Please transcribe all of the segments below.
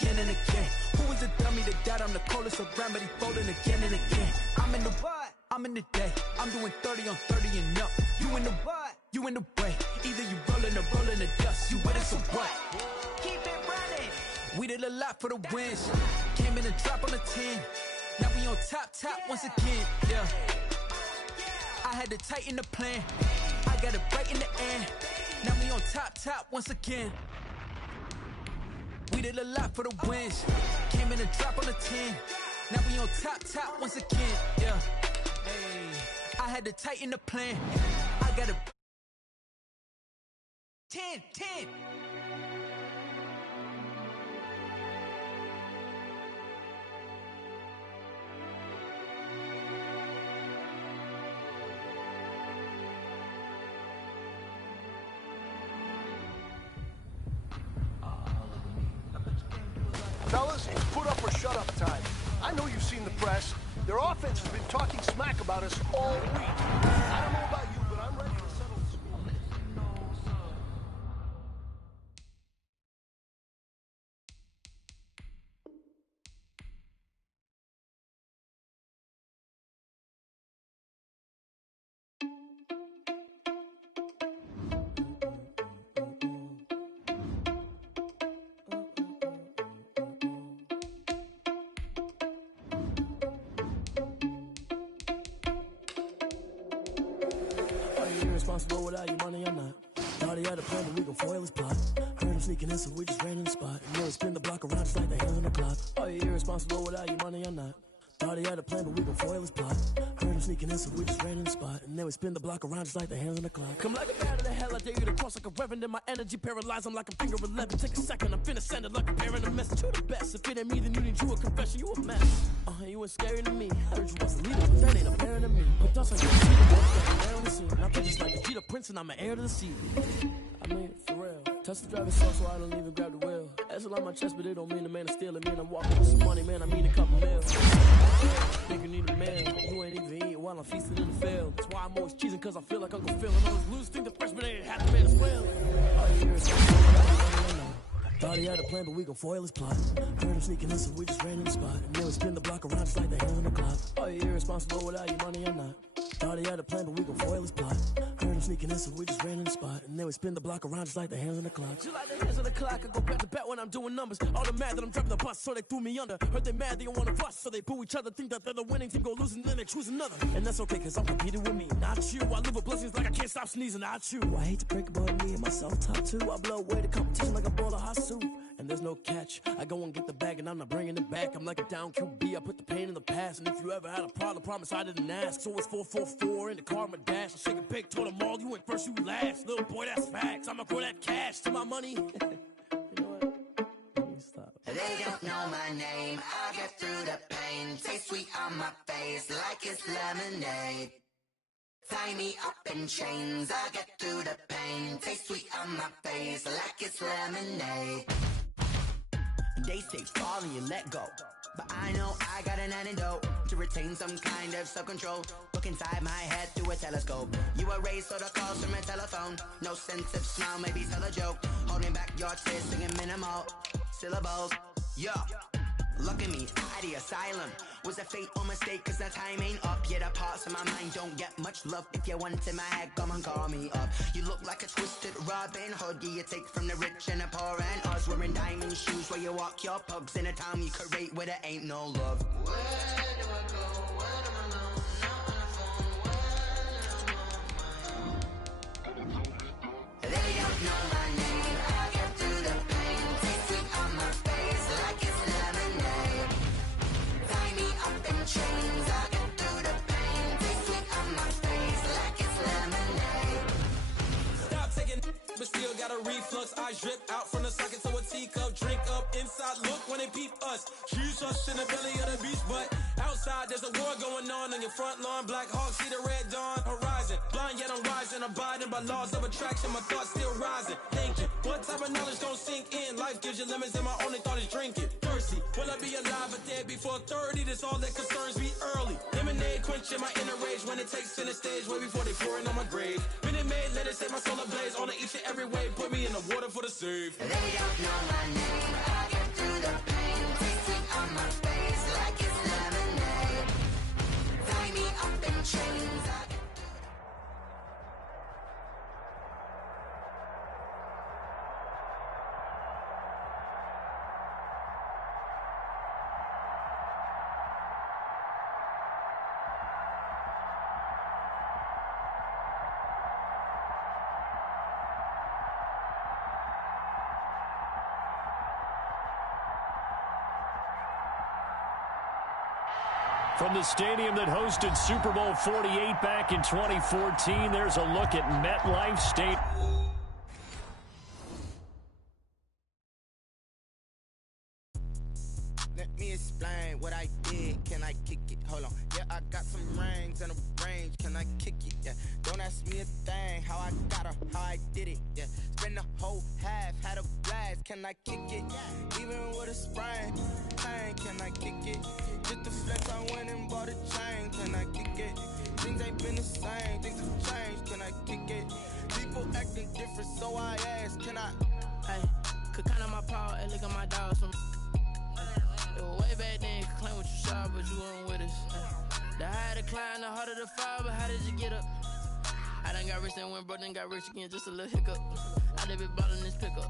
again and again. Who is the dummy that died? I'm the coldest around, but he folding again and again. I'm in the what? I'm in the day. I'm doing 30 on 30 and up. You in the what? You in the way. Either you rolling or rolling the dust. You with us or what? Keep it running. We did a lot for the wins. Came in and drop on the 10. Now we on top once again. Yeah. I had to tighten the plan. I got it right in the end. Now we on top once again. We did a lot for the wins. Came in and drop on the 10. Now we on top once again. Yeah. Hey. I had to tighten the plan. I got it. 10. Fellas, it's put up or shut up time. I know you've seen the press. Their offense has been talking smack about us all week. I don't know about you, but I'm ready to settle this. Responsible without your money, I'm not. Thought he had a plan, but we gon' foil his plot. Heard him sneaking in, so we just ran in the spot. And then spin the block around just like the hands on the clock. Oh, you're irresponsible without your money, I'm not. Thought he had a plan, but we gon' foil his plot. Heard him sneaking in, so we just ran in the spot. And then we spin the block around just like the hands on the clock. Come like a bat of the hell, I dare you to cross like a reverend. In my energy paralyzed, I'm like a finger 11. Take a second, I'm finna send it like a parent a message to the best. If it ain't me, then you need you a confession, you a mess. You ain't scary to me. Heard you was a leader, but that ain't apparent to me. But that's like you're on the scene. I think it's like a Jeter Prince and I'm an heir to the sea. I mean, for real. Touch the driver's soul, so I don't even grab the wheel. That's a lot on my chest, but it don't mean the man is stealing. Man, I'm walking with some money, man, I mean a couple mil. Think you need a meal. You ain't even eating while I'm feasting in the field. That's why I'm always cheesing, cause I feel like Uncle Phil. And all those losers think the freshman ain't half the man as well. All you hear is thought he had a plan, but we gon' foil his plot. Heard him sneaking in, so we just ran in the spot. And then we spin the block around just like the hands on the clock. Oh, you're irresponsible without your money, I'm not. Thought he had a plan, but we gon' foil his plot. Heard him sneaking in, so we just ran in the spot. And then we spin the block around just like the hands on the clock. Just like the hands on the clock, I go back to back when I'm doing numbers. All the mad that I'm driving the bus, so they threw me under. Heard they mad, they don't wanna bust, so they boo each other. Think that they're the winning team, go losing, then they choose another. And that's okay, cause I'm competing with me, not you. I live with blessings like I can't stop sneezing, not you. I hate to break about me and myself top two. I blow away the competition like a bowl of hot soup. And there's no catch. I go and get the bag and I'm not bringing it back. I'm like a down QB, I put the pain in the past. And if you ever had a problem, promise I didn't ask. So it's 444 in the car, my dash. I shake a big, told them all, you went first, you last. Little boy, that's facts. I'ma grow that cash to my money. You know what? Let me stop. They don't know my name, I'll get through the pain. Taste sweet on my face like it's lemonade. Tie me up in chains, I'll get through the pain. Taste sweet on my face like it's lemonade. They say fall and you let go, but I know I got an antidote to retain some kind of self-control. Look inside my head through a telescope. You erase all the calls from a telephone. No sense of smile, maybe tell a joke. Holding back your tears, singing minimal syllables. Yeah, look at me, at the asylum. Was a fate or mistake, cause the time ain't up. Yet the parts of my mind don't get much love. If you want in my head, come and call me up. You look like a twisted Robin Hood. Yeah, you take from the rich and the poor and us. Wearing diamond shoes where you walk your pugs. In a town you create where there ain't no love. Where do I go? Where am I alone? Not on the phone. Where am I? They don't know my name. I get through the pain. Taste sweet on my face like it's lemonade. Tie me up in chains. I get through the pain. Taste sweet on my face like it's lemonade. Stop taking, but still got a reflux. I drip out from the socket to a teacup. Drink up inside. Look when they peep us. Shoes us in the belly of the beach, but outside there's a war going on your front lawn. Black Hawk see the red dawn horizon. Blind yet I'm rising, abiding by laws of attraction. My thoughts still rising. Thinking, what type of knowledge don't sink in? Life gives you limits, and my only thought is drinking. Thirsty, will I be alive or dead before 30? That's all that concerns me early. Lemonade quenching my inner rage when it takes center stage, way before they pouring on my grave. Minute Maid, let it set my soul ablaze on each and every way. Put me in the water for the save. They don't know my name. I get through the pain. From the stadium that hosted Super Bowl 48 back in 2014, there's a look at MetLife Stadium. Let me explain what I did. Can I kick it? Hold on. Yeah, I got some rings and a range. Can I kick it? Yeah. Don't ask me a thing. How I got her, how I did it. Yeah. Spend the whole half, had a blast. Can I kick it? Even with a sprain. Pain, can I kick it? Just the flex, I went and bought a chain. Can I kick it? Things ain't been the same. Things have changed. Can I kick it? People acting different, so I ask. Can I? Hey, could count on my power and look at my dogs from. Way back then, you could claim what you saw, but you weren't with us. The higher the climb, the harder the fall, but how did you get up? I done got rich and went broke, then got rich again, just a little hiccup. I done been ballin' this pickup.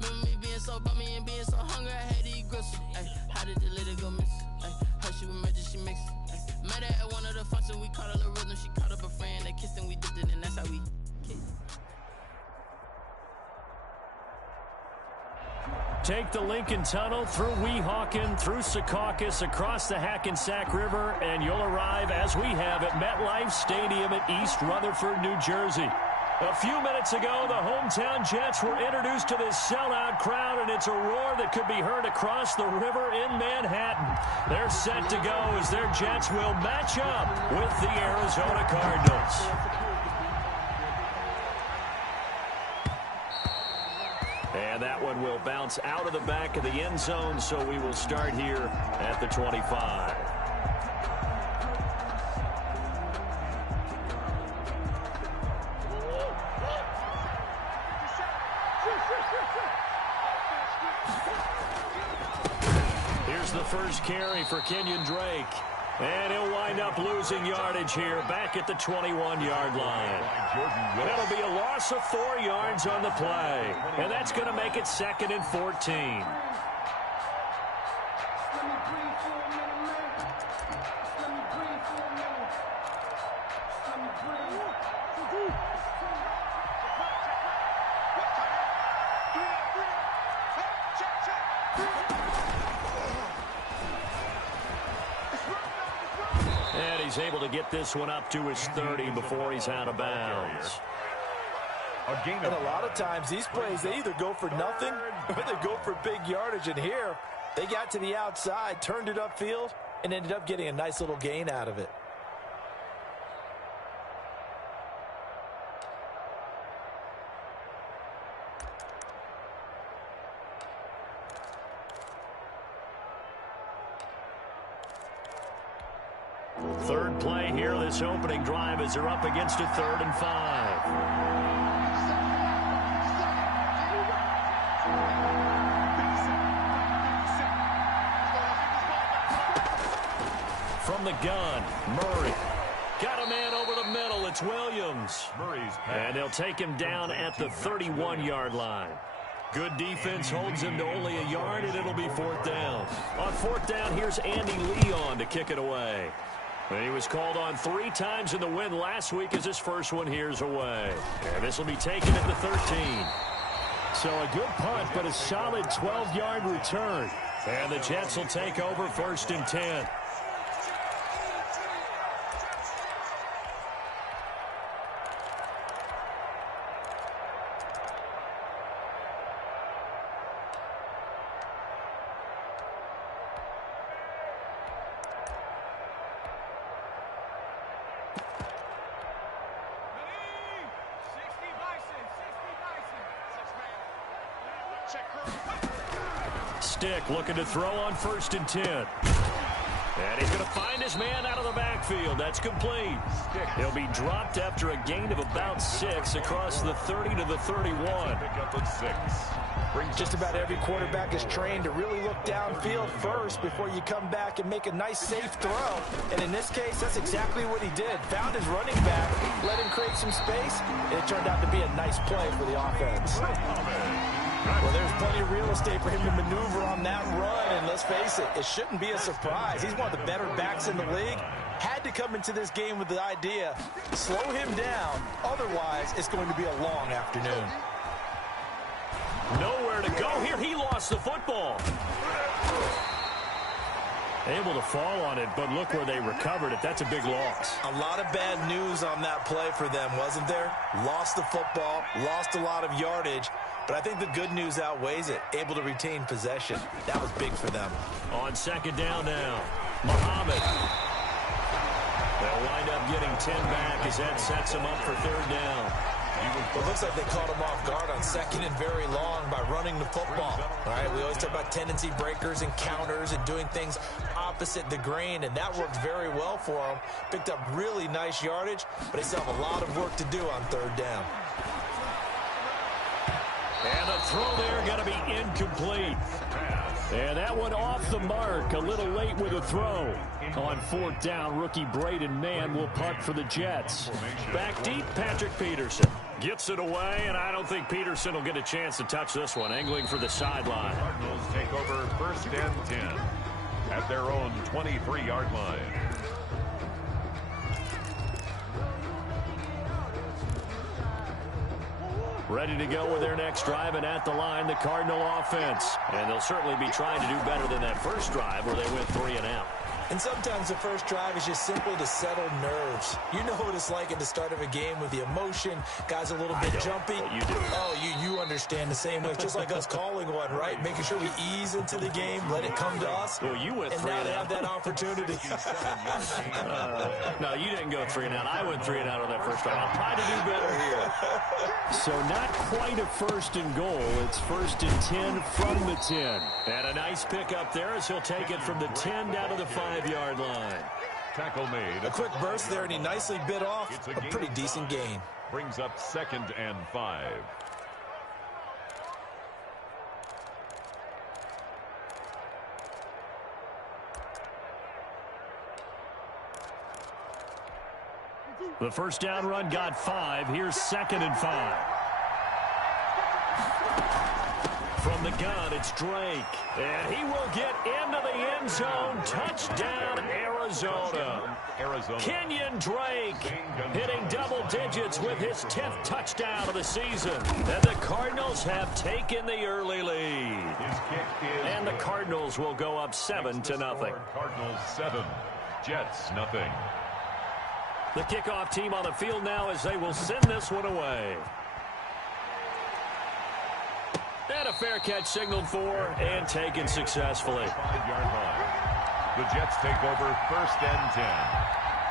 Remember me being so bummy and being so hungry, I had to eat gristle. How did the lady go miss? How she was magic, she mixed. Met her at one of the functions, we caught her the rhythm, she caught up a friend, they kissed and we dipped it, and that's how we kicked. Take the Lincoln Tunnel through Weehawken, through Secaucus, across the Hackensack River, and you'll arrive, as we have, at MetLife Stadium at East Rutherford, New Jersey. A few minutes ago, the hometown Jets were introduced to this sellout crowd, and it's a roar that could be heard across the river in Manhattan. They're set to go as their Jets will match up with the Arizona Cardinals. And that one will bounce out of the back of the end zone, so we will start here at the 25. Here's the first carry for Kenyon Drake. And he'll wind up losing yardage here back at the 21-yard line. That'll be a loss of 4 yards on the play. And that's going to make it 2nd and 14. And he's able to get this one up to his 30 before he's out of bounds. And a lot of times these plays, they either go for nothing or they go for big yardage. And here, they got to the outside, turned it upfield, and ended up getting a nice little gain out of it. Third play here, this opening drive, as they're up against a 3rd and 5. From the gun, Murray. Got a man over the middle. It's Williams. And they'll take him down at the 31-yard line. Good defense holds him to only a yard, and it'll be 4th down. On 4th down, here's Andy Leon to kick it away. And he was called on 3 times in the win last week as his first one here's away. And this will be taken at the 13. So a good punt, but a solid 12-yard return. And the Jets will take over 1st and 10. Stick looking to throw on 1st and 10. And he's going to find his man out of the backfield. That's complete. He'll be dropped after a gain of about 6 across the 30 to the 31. Just about every quarterback is trained to really look downfield first before you come back and make a nice, safe throw. And in this case, that's exactly what he did. Found his running back, let him create some space, and it turned out to be a nice play for the offense. Well, there's plenty of real estate for him to maneuver on that run, and let's face it, it shouldn't be a surprise. He's one of the better backs in the league. Had to come into this game with the idea, slow him down, otherwise it's going to be a long afternoon. Nowhere to go here. He lost the football. Able to fall on it, but look where they recovered it. That's a big loss. A lot of bad news on that play for them, wasn't there? Lost the football, lost a lot of yardage, but I think the good news outweighs it. Able to retain possession. That was big for them. On second down now, Muhammad. They'll wind up getting 10 back as that sets them up for third down. It looks like they caught him off guard on second and very long by running the football. All right, we always talk about tendency breakers and counters and doing things opposite the grain, and that worked very well for them. Picked up really nice yardage, but they still have a lot of work to do on third down. And the throw there going to be incomplete. And that one off the mark, a little late with a throw. On fourth down, rookie Braden Mann will punt for the Jets. Back deep, Patrick Peterson. Gets it away, and I don't think Peterson will get a chance to touch this one. Angling for the sideline. Cardinals take over first and 10 at their own 23-yard line. Ready to go with their next drive, and at the line, the Cardinal offense. And they'll certainly be trying to do better than that first drive where they went 3 and out. And sometimes the first drive is just simply to settle nerves. You know what it's like at the start of a game with the emotion. Guys a little bit jumpy. But you do. Oh, you understand the same way. Just like us calling one, right? Making sure we ease into the game, let it come to us. Well, you went 3 and now and they out. have that opportunity. No, you didn't go 3 and out. I went 3 and out on that first drive. I'll try to do better here. So not quite a first and goal. It's first and 10 from the 10. And a nice pickup there as he'll take it from the 10 down to the 5-yard line. Tackle made. A quick burst there, and he nicely bit off a pretty decent gain. Brings up 2nd and 5. The first down run got 5. Here's 2nd and 5. From the gun, it's Drake. And he will get into the end zone. Touchdown, Arizona. Kenyon Drake hitting double digits with his 10th touchdown of the season. And the Cardinals have taken the early lead. And the Cardinals will go up 7-0. Cardinals 7, Jets nothing. The kickoff team on the field now as they will send this one away. And a fair catch signaled for and taken successfully. 5-yard line. The Jets take over first and 10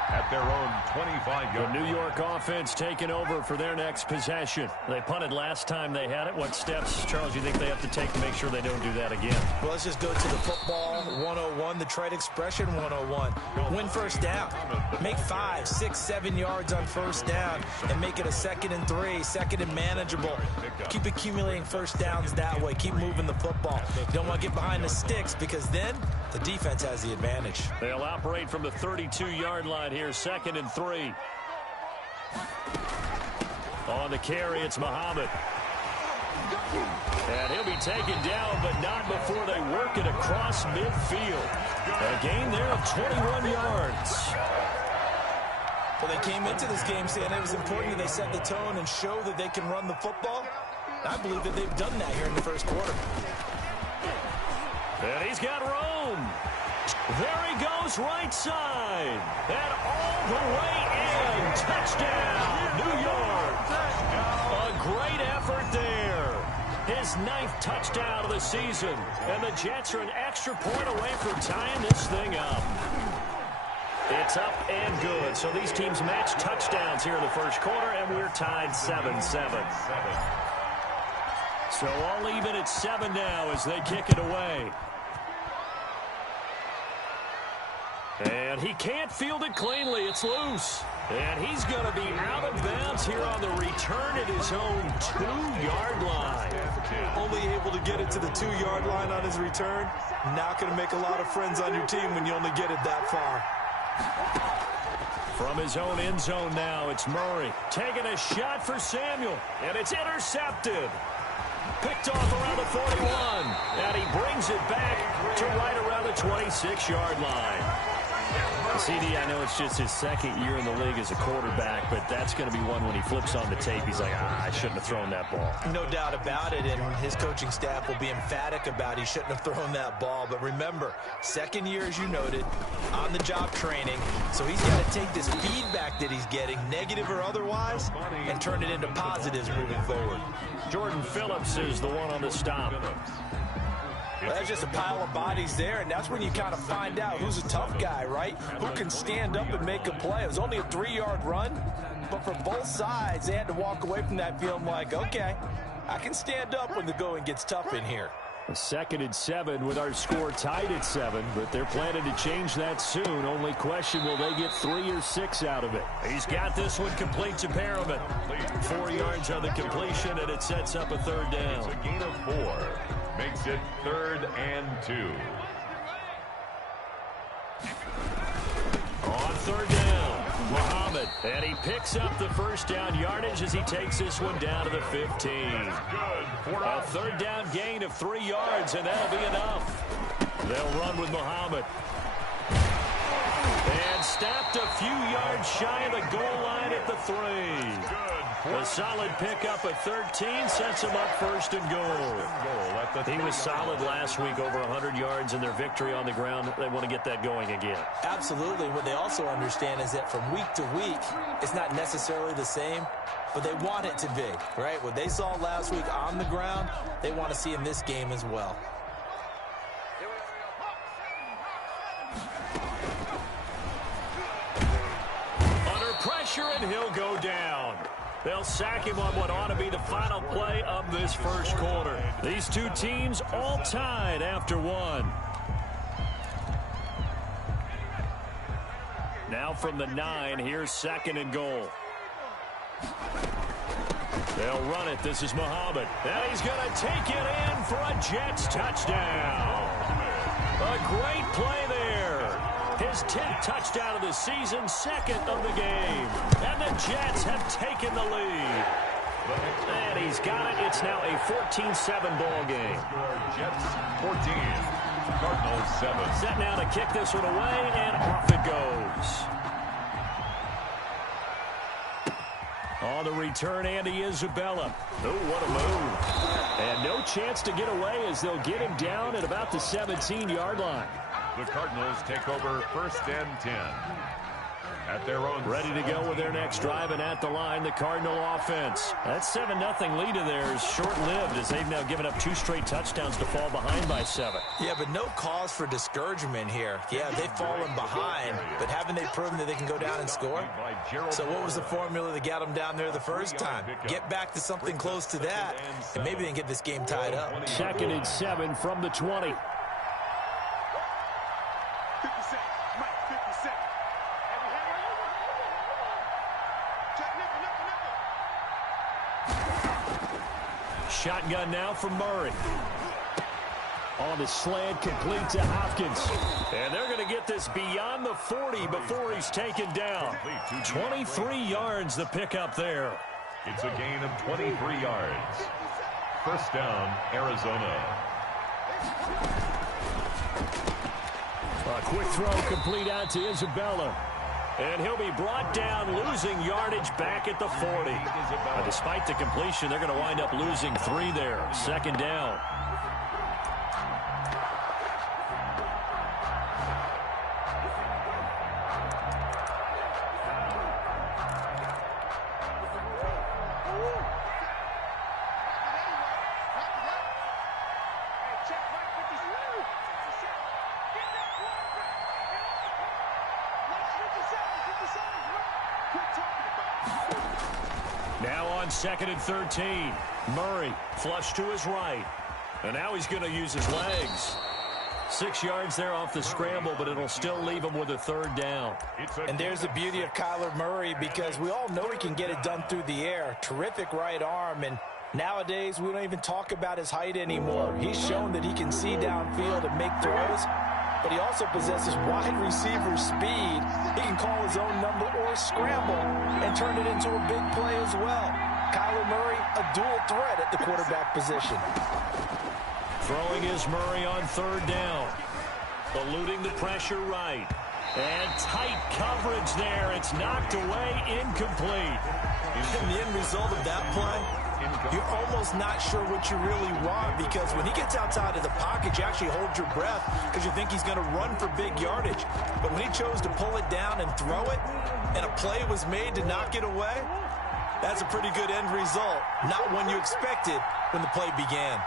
at their own 25-yard line. The New York offense taking over for their next possession. They punted last time they had it. What steps, Charles, you think they have to take to make sure they don't do that again? Well, let's just go to the football 101, the trade expression 101. Win first down. Make 5, 6, 7 yards on first down and make it a 2nd and 3, 2nd and manageable. Keep accumulating first downs that way. Keep moving the football. You don't want to get behind the sticks because then the defense has the advantage. They'll operate from the 32-yard line here, 2nd and 3. On the carry, it's Muhammad. And he'll be taken down, but not before they work it across midfield. A gain there of 21 yards. Well, they came into this game saying it was important that they set the tone and show that they can run the football. I believe that they've done that here in the first quarter. And he's got room. There he goes, right side. And all the way in. Touchdown, New York. A great effort there. His 9th touchdown of the season. And the Jets are an extra point away from tying this thing up. It's up and good. So these teams match touchdowns here in the first quarter, and we're tied 7-7. So all even at 7 now as they kick it away. And he can't field it cleanly. It's loose. And he's going to be out of bounds here on the return at his own 2-yard line. Only able to get it to the 2-yard line on his return. Not going to make a lot of friends on your team when you only get it that far. From his own end zone now, it's Murray taking a shot for Samuel. And it's intercepted. Picked off around the 41. And he brings it back to right around the 26-yard line. CD, I know it's just his second year in the league as a quarterback, but that's going to be one when he flips on the tape, he's like, I shouldn't have thrown that ball. No doubt about it, and his coaching staff will be emphatic about he shouldn't have thrown that ball. But remember, second year, as you noted, on-the-job training, so he's got to take this feedback that he's getting, negative or otherwise, and turn it into positives moving forward. Jordan Phillips is the one on the stop. Well, that's just a pile of bodies there, and that's when you kind of find out who's a tough guy, right? Who can stand up and make a play. It was only a 3-yard run, but for both sides, they had to walk away from that feeling like, okay, I can stand up when the going gets tough in here. 2nd and 7 with our score tied at 7, but they're planning to change that soon. Only question, will they get 3 or 6 out of it? He's got this one complete to Perriman. 4 yards on the completion, and it sets up a 3rd down. It's a gain of 4. Makes it 3rd and 2. On 3rd down, Muhammad. And he picks up the 1st down yardage as he takes this one down to the 15. A 3rd down gain of 3 yards, and that'll be enough. They'll run with Muhammad. And stopped a few yards shy of the goal line at the 3. A solid pickup at 13 sets him up 1st and goal. He was solid last week, over 100 yards in their victory on the ground. They want to get that going again. Absolutely. What they also understand is that from week to week, it's not necessarily the same, but they want it to be, right? What they saw last week on the ground, they want to see in this game as well. Under pressure, and he'll go down. They'll sack him on what ought to be the final play of this 1st quarter. These two teams all tied after 1. Now from the 9, here's 2nd and goal. They'll run it. This is Muhammad. And he's going to take it in for a Jets touchdown. A great play there. His 10th touchdown of the season, 2nd of the game. And the Jets have taken the lead. And he's got it. It's now a 14-7 ball game. Jets 14, Cardinals 7. Set now to kick this one away, and off it goes. On the return, Andy Isabella. Oh, what a move. And no chance to get away as they'll get him down at about the 17-yard line. The Cardinals take over 1st and 10. At their own. Ready to go with their next drive, and at the line, the Cardinal offense. That 7-0 lead of theirs short-lived as they've now given up 2 straight touchdowns to fall behind by 7. Yeah, but no cause for discouragement here. Yeah, they've fallen behind, but haven't they proven that they can go down and score? So what was the formula that got them down there the first time? Get back to something close to that, and maybe they can get this game tied up. 2nd and 7 from the 20. Shotgun now from Murray. On the slant, complete to Hopkins. And they're going to get this beyond the 40 before he's taken down. 23 yards the pickup there. It's a gain of 23 yards. 1st down, Arizona. A quick throw complete out to Isabella. And he'll be brought down, losing yardage back at the 40. Despite the completion, they're going to wind up losing 3 there. 2nd down. Now on 2nd and 13. Murray flush to his right. And now he's going to use his legs. 6 yards there off the scramble, but it'll still leave him with a 3rd down. And there's the beauty of Kyler Murray, because we all know he can get it done through the air. Terrific right arm, and nowadays we don't even talk about his height anymore. He's shown that he can see downfield and make throws, but he also possesses wide receiver speed. He can call his own number or scramble and turn it into a big play as well. Kyler Murray, a dual threat at the quarterback position. Throwing is Murray on 3rd down. Eluding the pressure right. And tight coverage there. It's knocked away, incomplete. And the end result of that play, you're almost not sure what you really want, because when he gets outside of the pocket, you actually hold your breath because you think he's going to run for big yardage. But when he chose to pull it down and throw it, and a play was made to knock it away, that's a pretty good end result. Not one you expected when the play began.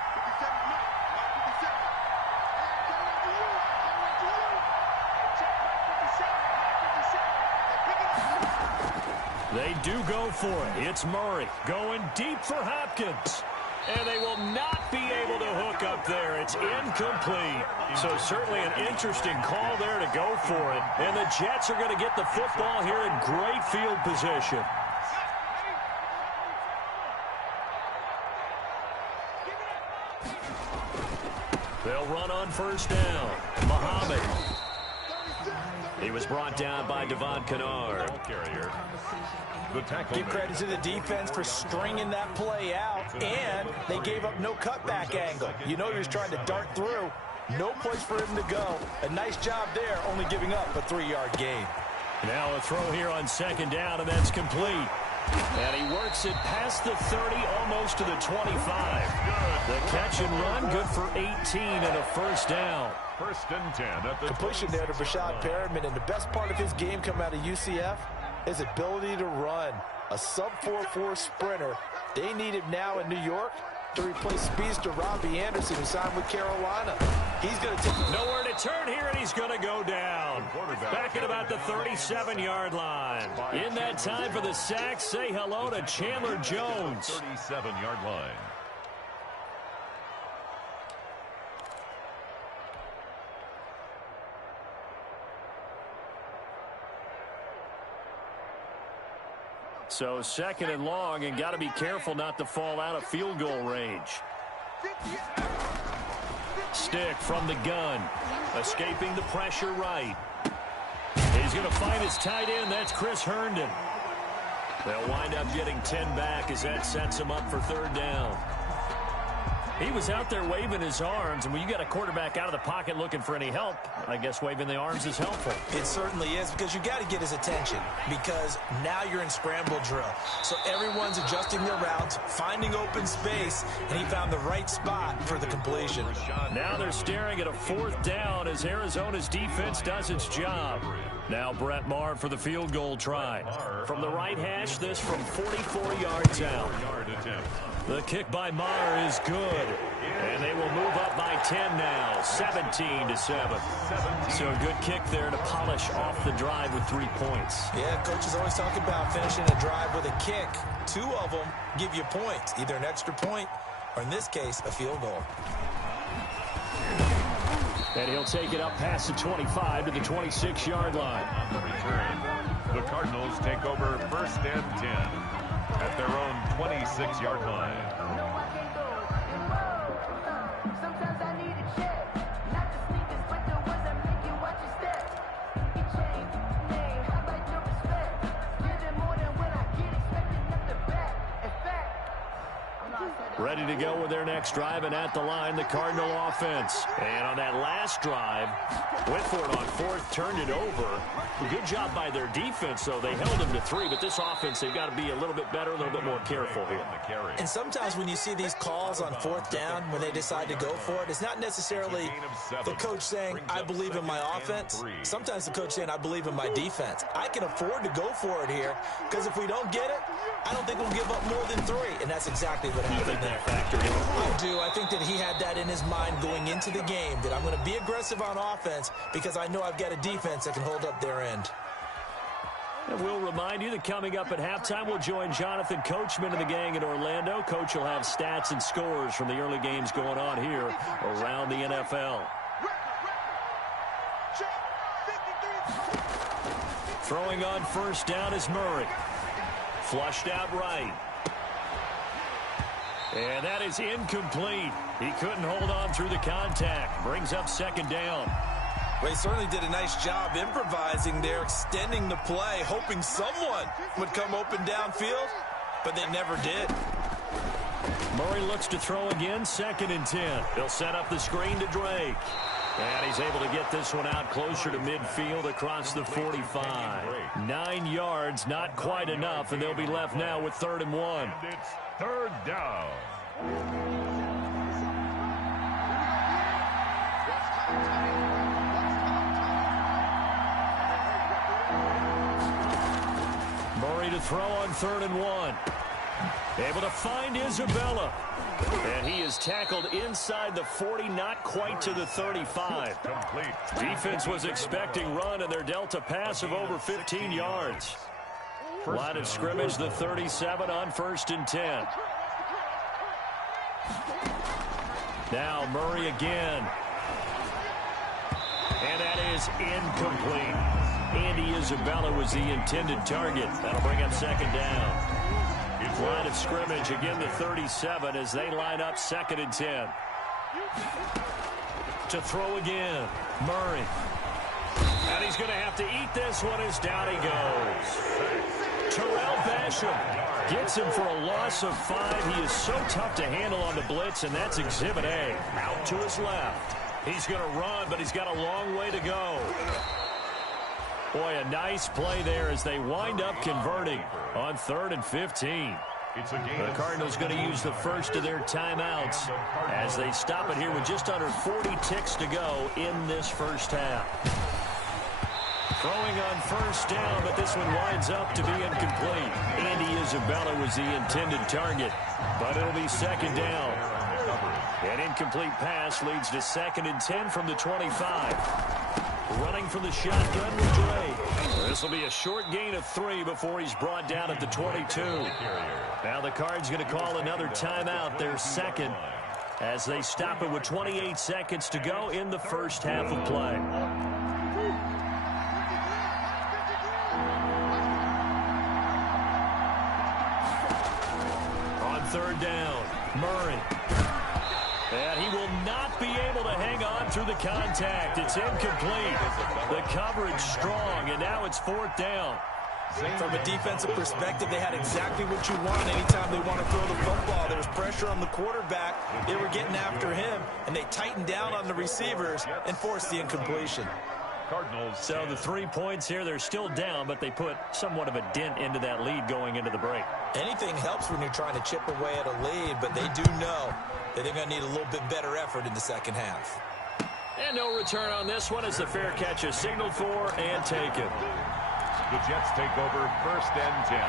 They do go for it. It's Murray going deep for Hopkins. And they will not be able to hook up there. It's incomplete. So certainly an interesting call there to go for it. And the Jets are going to get the football here in great field position. They'll run on first down. Muhammad. He was brought down by Devon Kennard. Give credit to the defense for stringing that play out, and they gave up no cutback angle. You know he was trying to dart through. No place for him to go. A nice job there, only giving up a 3-yard gain. Now a throw here on second down, and that's complete. And he works it past the 30, almost to the 25. The catch and run, good for 18 and a first down. First and 10 at the completion there to Brashad Perriman, and the best part of his game coming out of UCF, his ability to run. A sub-4.4 sprinter. They need him now in New York to replace speedster Robbie Anderson, who signed with Carolina. He's going to take nowhere to turn here, and he's going to go down. Back at about the 37-yard line. In that time for the sack, say hello to Chandler Jones. 37-yard line. So second and long, and got to be careful not to fall out of field goal range. Stick from the gun, escaping the pressure right. He's going to find his tight end. That's Chris Herndon. They'll wind up getting 10 back as that sets him up for third down. He was out there waving his arms, and when you got a quarterback out of the pocket looking for any help, I guess waving the arms is helpful. It certainly is, because you got to get his attention, because now you're in scramble drill. So everyone's adjusting their routes, finding open space, and he found the right spot for the completion. Now they're staring at a fourth down as Arizona's defense does its job. Now Brett Maher for the field goal try. From the right hash, this from 44 yards out. The kick by Maher is good. And they will move up by 10 now, 17-7. So a good kick there to polish off the drive with 3 points. Yeah, coaches always talk about finishing a drive with a kick. 2 of them give you points, either an extra point or, in this case, a field goal. And he'll take it up past the 25 to the 26-yard line. On the return, the Cardinals take over first and 10 at their own 26-yard line. Ready to go with their next drive, and at the line, the Cardinal offense. And on that last drive, went for it on fourth, turned it over. Good job by their defense, though. They held them to 3, but this offense, they've got to be a little bit better, a little bit more careful here. And sometimes when you see these calls on fourth down, when they decide to go for it, it's not necessarily the coach saying, I believe in my offense. Sometimes the coach saying, I believe in my defense. I can afford to go for it here, because if we don't get it, I don't think we'll give up more than 3, and that's exactly what happened there. I do. I think that he had that in his mind going into the game, that I'm going to be aggressive on offense because I know I've got a defense that can hold up their end. And we'll remind you that coming up at halftime, we'll join Jonathan Coachman and the gang in Orlando. Coach will have stats and scores from the early games going on here around the NFL. Throwing on first down is Murray. Flushed out right. And that is incomplete. He couldn't hold on through the contact. Brings up second down. Well, he certainly did a nice job improvising there, extending the play, hoping someone would come open downfield, but they never did. Murray looks to throw again, 2nd and 10. He'll set up the screen to Drake. And he's able to get this one out closer to midfield across the 45. 9 yards, not quite enough, and they'll be left now with 3rd and 1. And it's 3rd down. Murray to throw on 3rd and 1. Able to find Isabella. And he is tackled inside the 40, not quite to the 35. Complete. Defense was expecting run, and they're dealt a pass of over 15 yards. Line of scrimmage, the 37 on 1st and 10. Now Murray again. And that is incomplete. Andy Isabella was the intended target. That'll bring up 2nd down. Line of scrimmage, again the 37 as they line up 2nd and 10. To throw again, Murray. And he's going to have to eat this one as down he goes. Terrell Basham gets him for a loss of 5. He is so tough to handle on the blitz, and that's Exhibit A. Out to his left. He's going to run, but he's got a long way to go. Boy, a nice play there as they wind up converting on 3rd and 15. The Cardinals going to use the first of their timeouts as they stop it here with just under 40 ticks to go in this first half. Throwing on 1st down, but this one winds up to be incomplete. Andy Isabella was the intended target, but it'll be 2nd down. An incomplete pass leads to 2nd and 10 from the 25. Running from the shotgun with Dre. This will be a short gain of 3 before he's brought down at the 22. Now the Cards going to call another timeout, their 2nd, as they stop it with 28 seconds to go in the first half of play. On 3rd down, Murray. And he will not be able to hang on through the contact. It's incomplete. The coverage strong, and now it's 4th down. From a defensive perspective, they had exactly what you want anytime they want to throw the football. There was pressure on the quarterback. They were getting after him, and they tightened down on the receivers and forced the incompletion. Cardinals. So the 3 points here, they're still down, but they put somewhat of a dent into that lead going into the break. Anything helps when you're trying to chip away at a lead, but they do know that they're going to need a little bit better effort in the second half. And no return on this one as the fair catch is signaled for and taken. The Jets take over 1st and 10.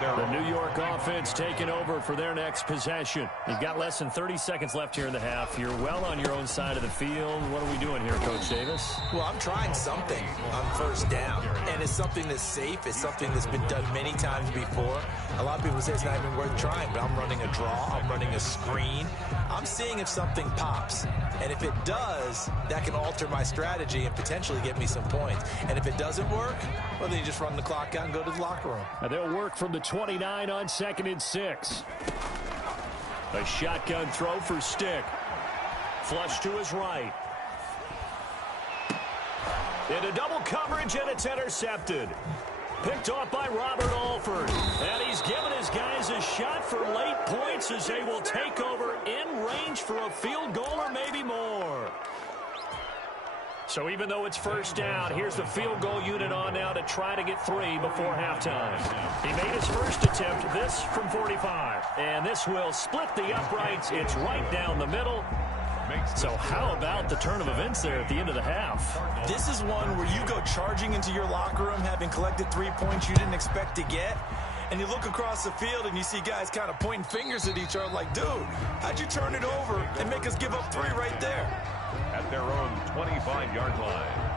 The New York offense taking over for their next possession. You've got less than 30 seconds left here in the half. You're well on your own side of the field. What are we doing here, Coach Davis? Well, I'm trying something on 1st down, and it's something that's safe. It's something that's been done many times before. A lot of people say it's not even worth trying, but I'm running a draw. I'm running a screen. I'm seeing if something pops, and if it does, that can alter my strategy and potentially get me some points. And if it doesn't work, well, then you just run the clock out and go to the locker room. Now they'll work from the 29 on 2nd and 6. A shotgun throw for Stick. Flush to his right. Into double coverage, and it's intercepted. Picked off by Robert Alford. And he's given his guys a shot for late points as they will take over in range for a field goal or maybe more. So even though it's 1st down, here's the field goal unit on now to try to get 3 before halftime. He made his first attempt, this from 45. And this will split the uprights. It's right down the middle. So how about the turn of events there at the end of the half? This is one where you go charging into your locker room having collected 3 points you didn't expect to get. And you look across the field and you see guys kind of pointing fingers at each other like, dude, how'd you turn it over and make us give up 3 right there? At their own 25-yard line.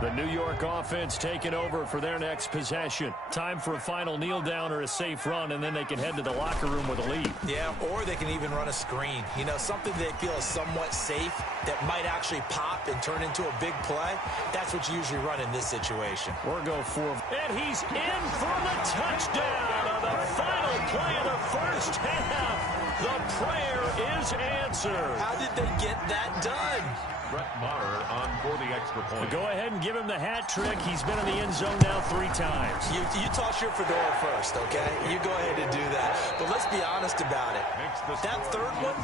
The New York offense taking over for their next possession. Time for a final kneel down or a safe run, and then they can head to the locker room with a lead. Yeah, or they can even run a screen. You know, something they feel is somewhat safe that might actually pop and turn into a big play. That's what you usually run in this situation. We're going for, and he's in for the touchdown on the final play of the first half. The prayer is answered. How did they get that done? Brett Maher on for the extra point. Go ahead and give him the hat trick. He's been in the end zone now 3 times. You toss your fedora first, okay? You go ahead and do that. But let's be honest about it. That third one,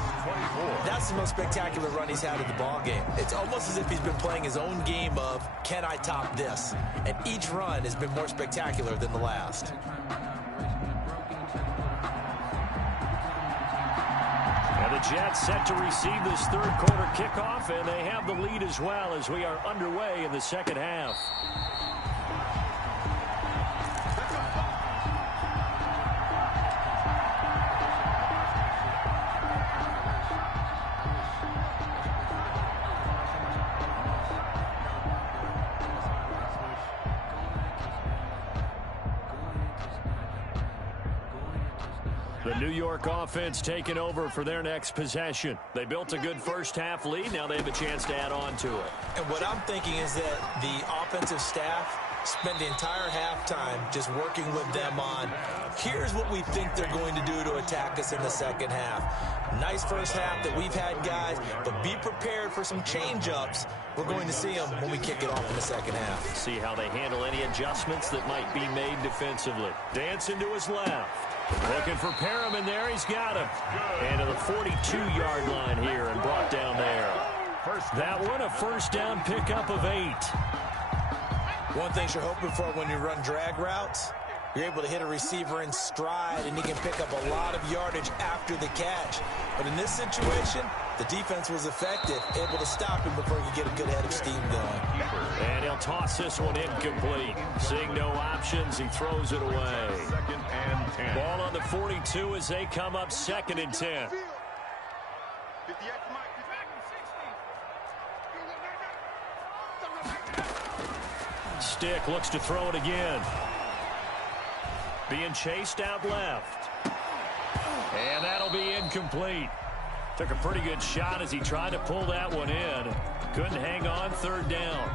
that's the most spectacular run he's had in the ball game. It's almost as if he's been playing his own game of, can I top this? And each run has been more spectacular than the last. And the Jets set to receive this third quarter kickoff, and they have the lead as well as we are underway in the second half. The New York offense taking over for their next possession. They built a good first half lead. Now they have a chance to add on to it. And what I'm thinking is that the offensive staff spent the entire halftime just working with them on, here's what we think they're going to do to attack us in the second half. Nice first half that we've had, guys, but be prepared for some change-ups. We're going to see them when we kick it off in the second half. See how they handle any adjustments that might be made defensively. Dancing to his left. Looking for Perriman there. He's got him. And to the 42-yard line here and brought down there. That one, a first down pickup of 8. One thing you're hoping for when you run drag routes, you're able to hit a receiver in stride, and he can pick up a lot of yardage after the catch. But in this situation, the defense was effective, able to stop him before he could get a good head of steam going. And he'll toss this one incomplete. Seeing no options, he throws it away. 2nd and 10. Ball on the 42 as they come up 2nd and 10. Stick looks to throw it again. Being chased out left. And that'll be incomplete. Took a pretty good shot as he tried to pull that one in. Couldn't hang on, 3rd down.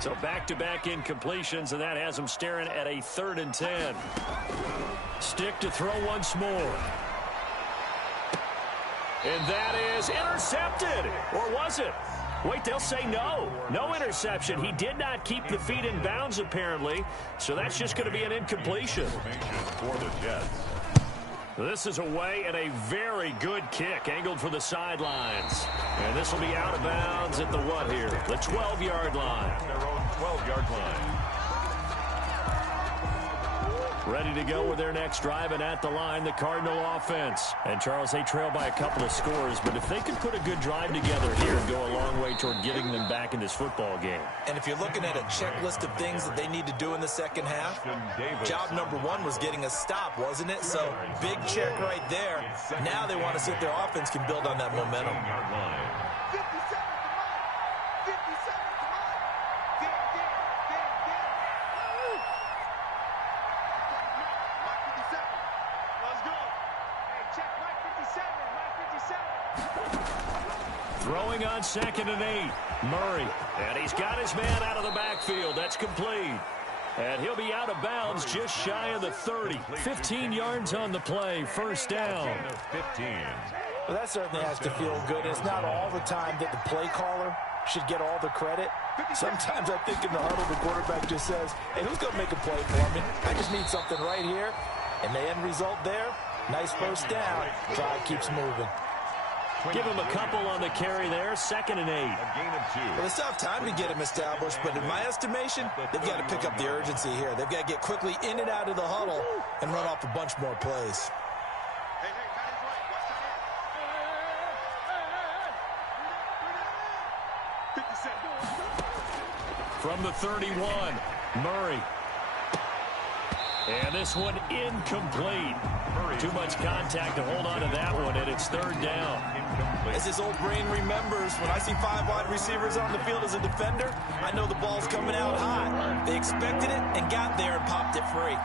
So back-to-back incompletions, and that has him staring at a 3rd and 10. Stick to throw once more. And that is intercepted. Or was it? Wait, they'll say no. No interception. He did not keep the feet in bounds, apparently. So that's just going to be an incompletion. For the Jets. This is away and a very good kick, angled for the sidelines. And this will be out of bounds at the what here? The 12-yard line. Their own 12-yard line. Ready to go with their next drive, and at the line, the Cardinal offense. And, Charles, they trail by a couple of scores, but if they could put a good drive together here and go a long way toward getting them back in this football game. And if you're looking at a checklist of things that they need to do in the second half, job number 1 was getting a stop, wasn't it? So, big check right there. Now they want to see if their offense can build on that momentum. Throwing on 2nd and 8. Murray. And he's got his man out of the backfield. That's complete. And he'll be out of bounds just shy of the 30. 15 yards on the play. First down. 15. Well, that certainly has to feel good. It's not all the time that the play caller should get all the credit. Sometimes I think in the huddle, the quarterback just says, hey, who's going to make a play for me? I just need something right here. And the end result there, nice first down. Drive keeps moving. Give him a couple on the carry there. 2nd and 8. A gain of 2. Well, it's tough time to get him established, but in my estimation, they've got to pick up the urgency here. They've got to get quickly in and out of the huddle and run off a bunch more plays. From the 31, Murray. And this one incomplete. Too much contact to hold on to that one, and it's 3rd down. As his old brain remembers, when I see 5 wide receivers on the field as a defender, I know the ball's coming out hot. They expected it and got there and popped it free.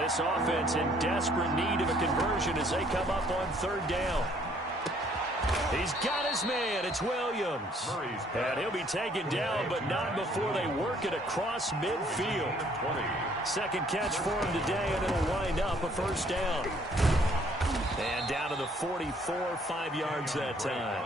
This offense in desperate need of a conversion as they come up on 3rd down. He's got his man. It's Williams. And he'll be taken down, but not before they work it across midfield. 2nd catch for him today, and it'll wind up a first down. And down to the 44, 5 yards that time.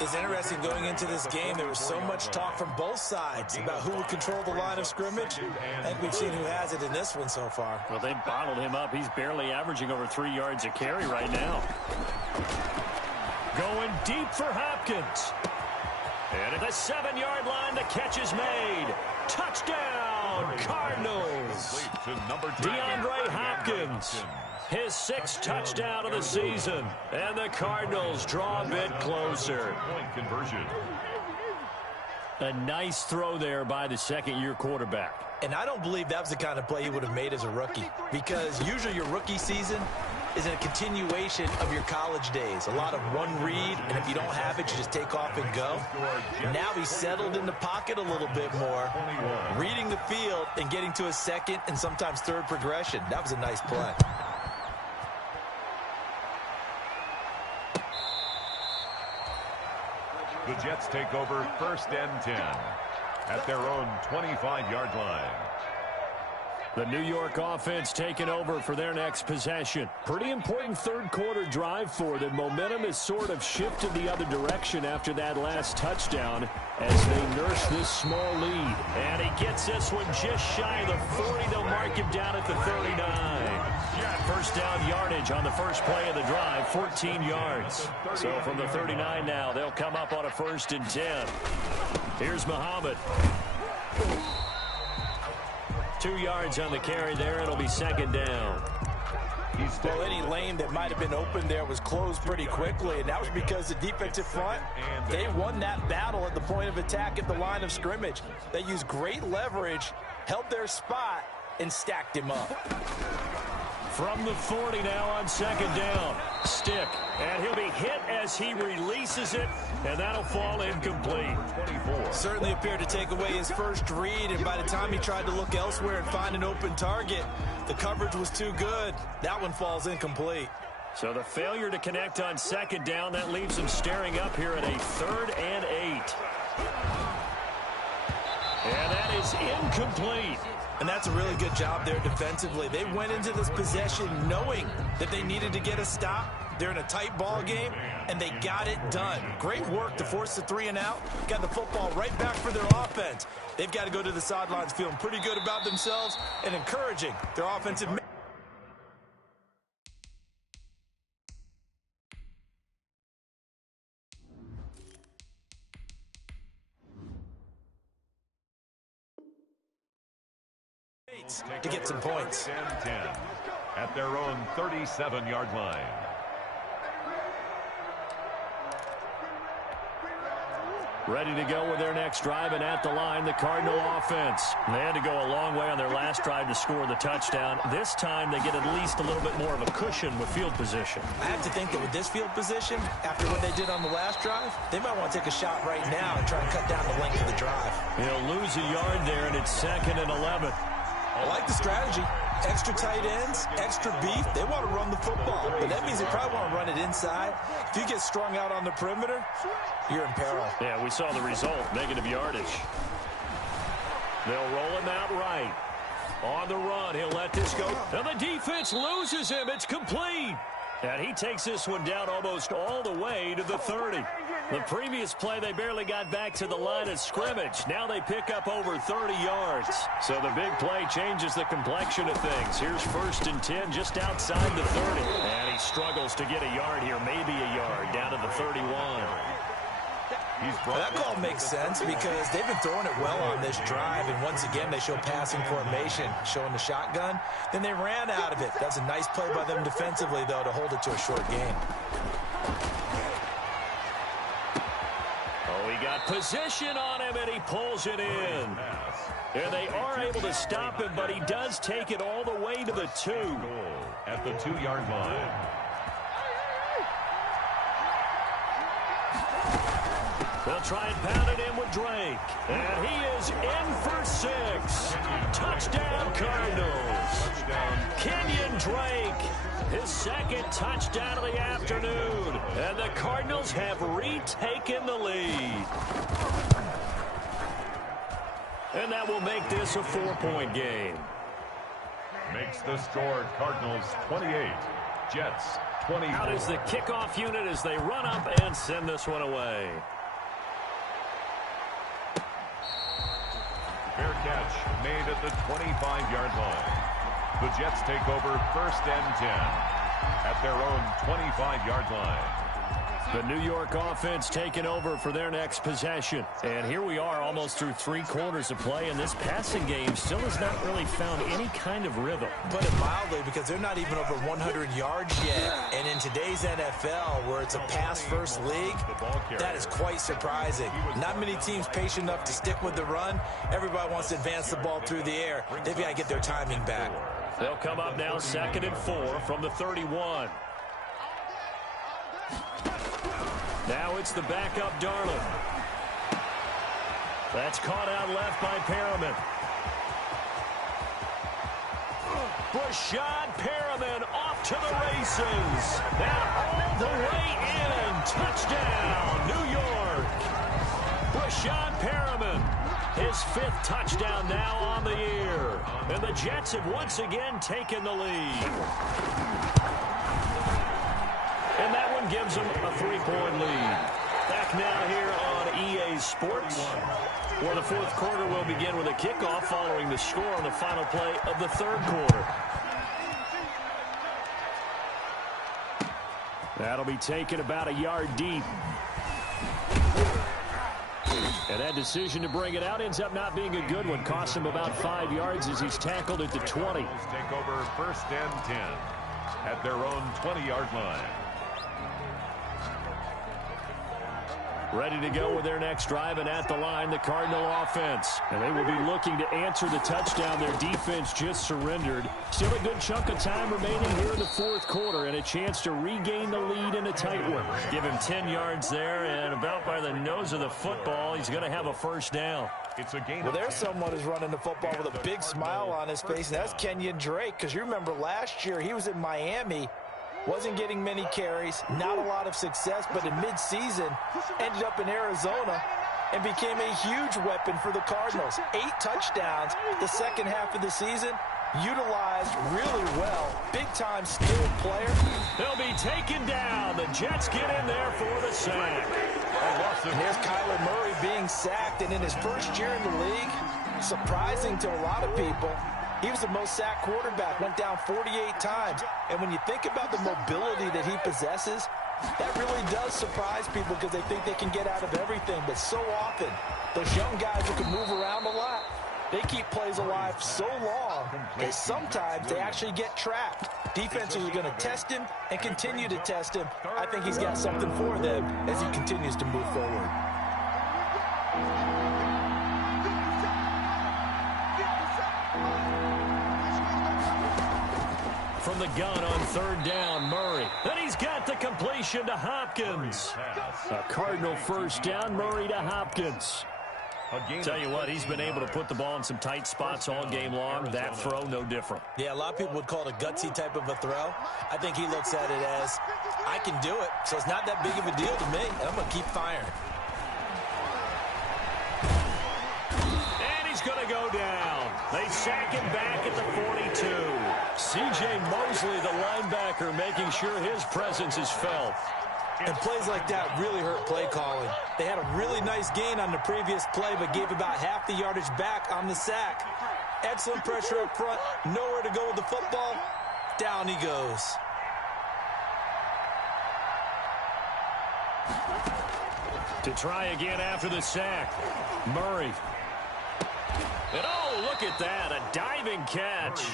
It's interesting going into this game. There was so much talk from both sides about who would control the line of scrimmage. And we've seen who has it in this one so far. Well, they bottled him up. He's barely averaging over 3 yards a carry right now. Going deep for Hopkins. And at the 7-yard line, the catch is made. Touchdown, Cardinals. DeAndre Hopkins. His 6th touchdown of the season. And the Cardinals draw a bit closer. Point conversion. A nice throw there by the second-year quarterback. And I don't believe that was the kind of play he would have made as a rookie. Because usually your rookie season is a continuation of your college days. A lot of one read, and if you don't have it, you just take off and go. Now he's settled in the pocket a little bit more, reading the field and getting to a second and sometimes third progression. That was a nice play. The Jets take over 1st and 10 at their own 25-yard line. The New York offense taking over for their next possession. Pretty important third-quarter drive for them. Momentum has sort of shifted the other direction after that last touchdown as they nurse this small lead. And he gets this one just shy of the 40. They'll mark him down at the 39. First down yardage on the first play of the drive, 14 yards. So from the 39 now, they'll come up on a 1st and 10. Here's Muhammad. 2 yards on the carry there. It'll be 2nd down. Well, any lane that might have been open there was closed pretty quickly, and that was because the defensive front, they won that battle at the point of attack at the line of scrimmage. They used great leverage, held their spot, and stacked him up. From the 40 now on 2nd down. Stick. And he'll be hit as he releases it, and that'll fall incomplete. Certainly appeared to take away his first read, and by the time he tried to look elsewhere and find an open target, the coverage was too good. That one falls incomplete. So the failure to connect on 2nd down, that leaves him staring up here at a 3rd and 8. And that is incomplete. And that's a really good job there defensively. They went into this possession knowing that they needed to get a stop. They're in a tight ball game, and they got it done. Great work to force the 3 and out. Got the football right back for their offense. They've got to go to the sidelines feeling pretty good about themselves and encouraging their offensive. To get some points. 10 at their own 37-yard line. Ready to go with their next drive, and at the line, the Cardinal offense. They had to go a long way on their last drive to score the touchdown. This time, they get at least a little bit more of a cushion with field position. I have to think that with this field position, after what they did on the last drive, they might want to take a shot right now and try and cut down the length of the drive. He'll lose a yard there, and it's 2nd and 11. I like the strategy. Extra tight ends, extra beef. They want to run the football, but that means they probably want to run it inside. If you get strung out on the perimeter, you're in peril. Yeah, we saw the result, negative yardage. They'll roll him out right. On the run, he'll let this go. And the defense loses him. It's complete. And he takes this one down almost all the way to the 30. The previous play, they barely got back to the line of scrimmage. Now they pick up over 30 yards. So the big play changes the complexion of things. Here's 1st and 10 just outside the 30. And he struggles to get a yard here, maybe a yard, down to the 31. Well, that call makes sense because they've been throwing it well on this drive, and once again they show passing formation, showing the shotgun. Then they ran out of it. That's a nice play by them defensively, though, to hold it to a short gain. Oh, he got position on him, and he pulls it in. And they are able to stop him, but he does take it all the way to the 2. At the 2-yard line. They'll try and pound it in with Drake. And he is in for 6. Touchdown, Cardinals. Kenyon Drake, his 2nd touchdown of the afternoon. And the Cardinals have retaken the lead. And that will make this a 4-point game. Makes the score Cardinals 28 Jets 20. Out is the kickoff unit as they run up and send this one away. Fair catch made at the 25-yard line. The Jets take over 1st and 10 at their own 25-yard line. The New York offense taking over for their next possession. And here we are almost through 3 quarters of play, and this passing game still has not really found any kind of rhythm. Put it mildly, because they're not even over 100 yards yet. And in today's NFL, where it's a pass-first league, that is quite surprising. Not many teams patient enough to stick with the run. Everybody wants to advance the ball through the air. They've got to get their timing back. They'll come up now 2nd and 4 from the 31. Now it's the backup Darnold. That's caught out left by Perriman. Brashad Perriman off to the races. Now all the way in. Touchdown, New York. Brashad Perriman, his 5th touchdown now on the year. And the Jets have once again taken the lead. And that one gives them a 3-point lead. Back now here on EA Sports, where the 4th quarter will begin with a kickoff following the score on the final play of the 3rd quarter. That'll be taken about a yard deep. And that decision to bring it out ends up not being a good one. Cost him about 5 yards as he's tackled at the 20. Take over 1st and 10 at their own 20-yard line. Ready to go with their next drive, and at the line, the Cardinal offense. And they will be looking to answer the touchdown their defense just surrendered. Still a good chunk of time remaining here in the 4th quarter, and a chance to regain the lead in a tight one. Give him 10 yards there, and about by the nose of the football, he's going to have a 1st down. It's a gain. Well, there's someone who's running the football with a big smile on his face, and that's Kenyon Drake, because you remember last year he was in Miami. Wasn't getting many carries, not a lot of success, but in midseason ended up in Arizona and became a huge weapon for the Cardinals. 8 touchdowns the second half of the season, utilized really well. Big-time skilled player. They'll be taken down. The Jets get in there for the sack. And there's Kyler Murray being sacked, and in his 1st year in the league, surprising to a lot of people, he was the most sacked quarterback, went down 48 times. And when you think about the mobility that he possesses, that really does surprise people because they think they can get out of everything. But so often, those young guys who can move around a lot, they keep plays alive so long that sometimes they actually get trapped. Defenses are going to test him and continue to test him. I think he's got something for them as he continues to move forward. From the gun on 3rd down, Murray. Then he's got the completion to Hopkins. A Cardinal 1st down, Murray to Hopkins. Tell you what, he's been able to put the ball in some tight spots all game long. That throw, no different. Yeah, a lot of people would call it a gutsy type of a throw. I think he looks at it as, I can do it, so it's not that big of a deal to me, and I'm going to keep firing. And he's going to go down. They sack him back at the 42. C.J. Mosley, the linebacker, making sure his presence is felt. And plays like that really hurt play calling. They had a really nice gain on the previous play, but gave about half the yardage back on the sack. Excellent pressure up front, nowhere to go with the football. Down he goes. To try again after the sack, Murray. And oh, look at that, a diving catch.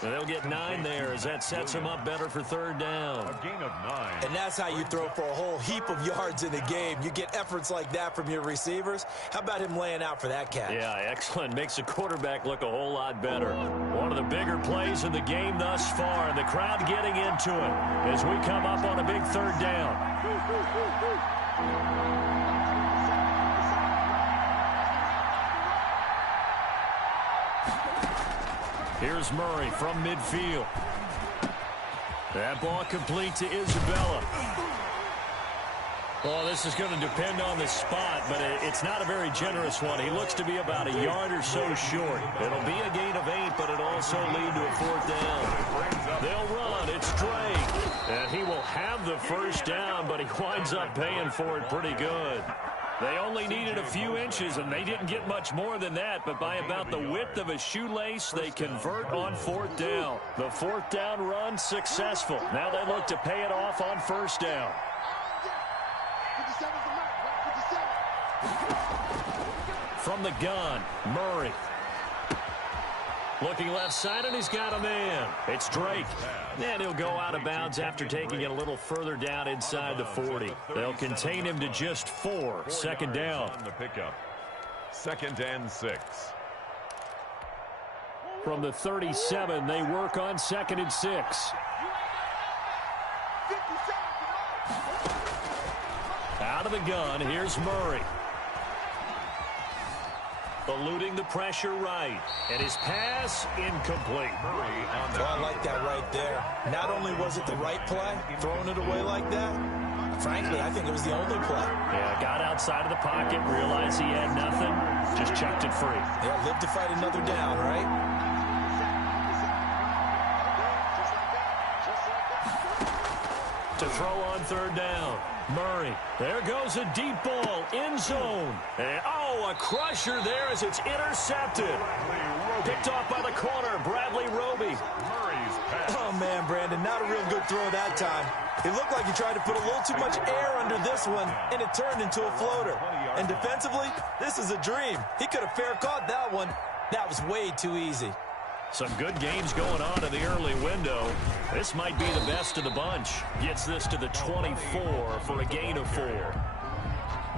So they'll get 9 there as that sets them up better for 3rd down. A gain of 9. And that's how you throw for a whole heap of yards in a game. You get efforts like that from your receivers. How about him laying out for that catch? Yeah, excellent. Makes the quarterback look a whole lot better. One of the bigger plays in the game thus far, and the crowd getting into it as we come up on a big 3rd down. Here's Murray from midfield. That ball complete to Isabella. Well, this is going to depend on the spot, but it's not a very generous one. He looks to be about a yard or so short. It'll be a gain of 8, but it'll also lead to a 4th down. They'll run. It's Drake. And he will have the first down, but he winds up paying for it pretty good. They only needed a few inches, and they didn't get much more than that, but by about the width of a shoelace, they convert on 4th down. The 4th down run successful. Now they look to pay it off on 1st down. From the gun, Murray. Looking left side, and he's got a man. It's Drake. And he'll go out of bounds after taking it a little further down inside the 40. They'll contain him to just 4. 2nd down. The pickup. 2nd and 6. From the 37, they work on 2nd and 6. Out of the gun, here's Murray. Eluding the pressure right. And his pass incomplete. Well, I like that right there. Not only was it the right play, throwing it away like that, frankly, I think it was the only play. Yeah, got outside of the pocket, realized he had nothing, just chucked it free. Yeah, live to fight another down, right? To throw on 3rd down. Murray. There goes a deep ball. End zone. And, a crusher there as it's intercepted. Picked off by the corner. Bradley Roby. Oh, man, Brandon, not a real good throw that time. It looked like he tried to put a little too much air under this one, and it turned into a floater. And defensively, this is a dream. He could have fair caught that one. That was way too easy. Some good games going on in the early window. This might be the best of the bunch. Gets this to the 24 for a gain of 4.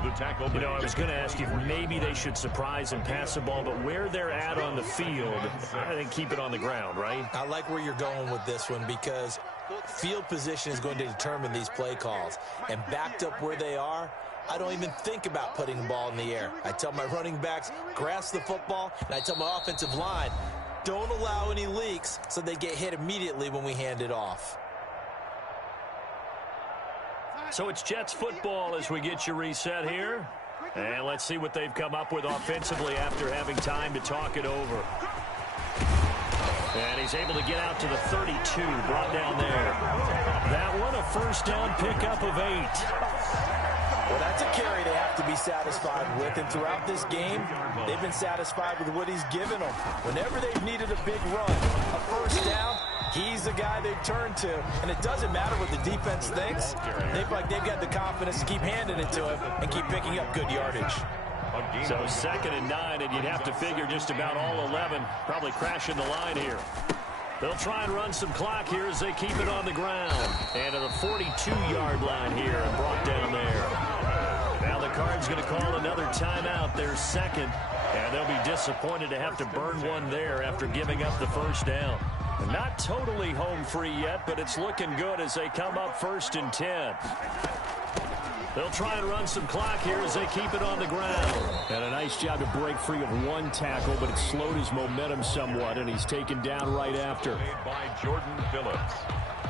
The tackle. You know, I was going to ask you if maybe they should surprise and pass the ball, but where they're at on the field, I think keep it on the ground, right? I like where you're going with this one because field position is going to determine these play calls. And backed up where they are, I don't even think about putting the ball in the air. I tell my running backs, grasp the football, and I tell my offensive line, don't allow any leaks so they get hit immediately when we hand it off. So it's Jets football as we get you reset here. And let's see what they've come up with offensively after having time to talk it over. And he's able to get out to the 32, brought down there. That one, a 1st down pickup of 8. Well, that's a carry they have to be satisfied with, and throughout this game, they've been satisfied with what he's given them. Whenever they've needed a big run, a 1st down, he's the guy they've turned to. And it doesn't matter what the defense thinks. They feel like they've got the confidence to keep handing it to him and keep picking up good yardage. So 2nd and 9, and you'd have to figure just about all 11 probably crashing the line here. They'll try and run some clock here as they keep it on the ground. And to the 42-yard line here and brought down there. Now the Cards going to call another timeout, their 2nd. And they'll be disappointed to have to burn one there after giving up the 1st down. Not totally home free yet, but it's looking good as they come up 1st and 10. They'll try and run some clock here as they keep it on the ground. And a nice job to break free of one tackle, but it slowed his momentum somewhat, and he's taken down right after. By Jordan Phillips.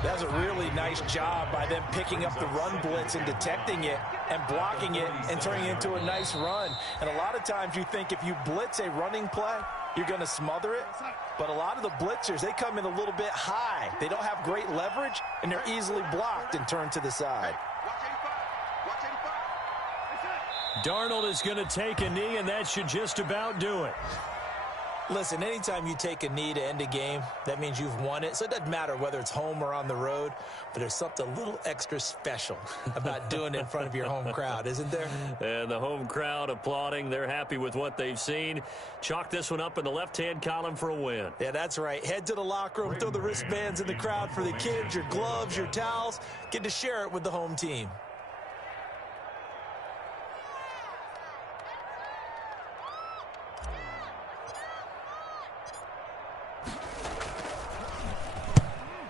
That's a really nice job by them picking up the run blitz and detecting it and blocking it and turning it into a nice run. And a lot of times you think if you blitz a running play, you're going to smother it. But a lot of the blitzers, they come in a little bit high. They don't have great leverage, and they're easily blocked and turned to the side. Darnold is going to take a knee, and that should just about do it. Listen, anytime you take a knee to end a game, that means you've won it. So it doesn't matter whether it's home or on the road, but there's something a little extra special about doing it in front of your home crowd, isn't there? And the home crowd applauding. They're happy with what they've seen. Chalk this one up in the left-hand column for a win. Yeah, that's right. Head to the locker room, throw the wristbands in the crowd for the kids, your gloves, your towels. Get to share it with the home team.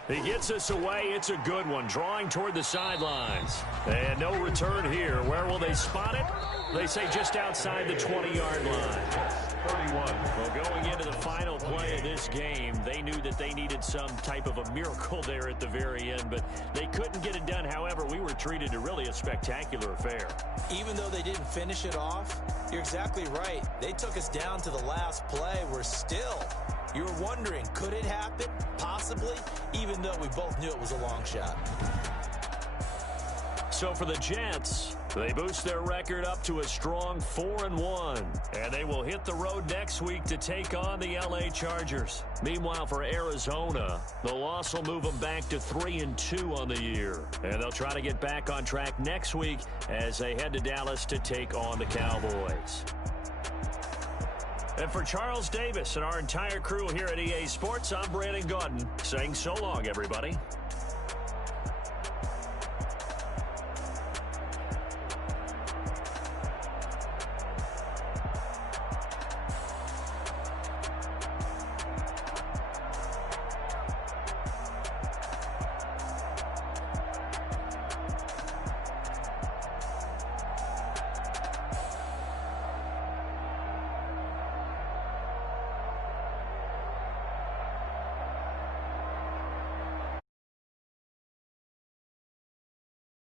He gets us away. It's a good one. Drawing toward the sidelines. And no return here. Where will they spot it? They say just outside the 20-yard line. 31. Well, going into the final play of this game, they knew that they needed some type of a miracle there at the very end, but they couldn't get it done. However, we were treated to really a spectacular affair. Even though they didn't finish it off, you're exactly right. They took us down to the last play. We're still, you were wondering, could it happen? Possibly, even though we both knew it was a long shot. So for the Jets, they boost their record up to a strong 4-1, and they will hit the road next week to take on the LA Chargers. Meanwhile, for Arizona, the loss will move them back to 3-2 on the year, and they'll try to get back on track next week as they head to Dallas to take on the Cowboys. And for Charles Davis and our entire crew here at EA Sports, I'm Brandon Gaudin saying so long, everybody.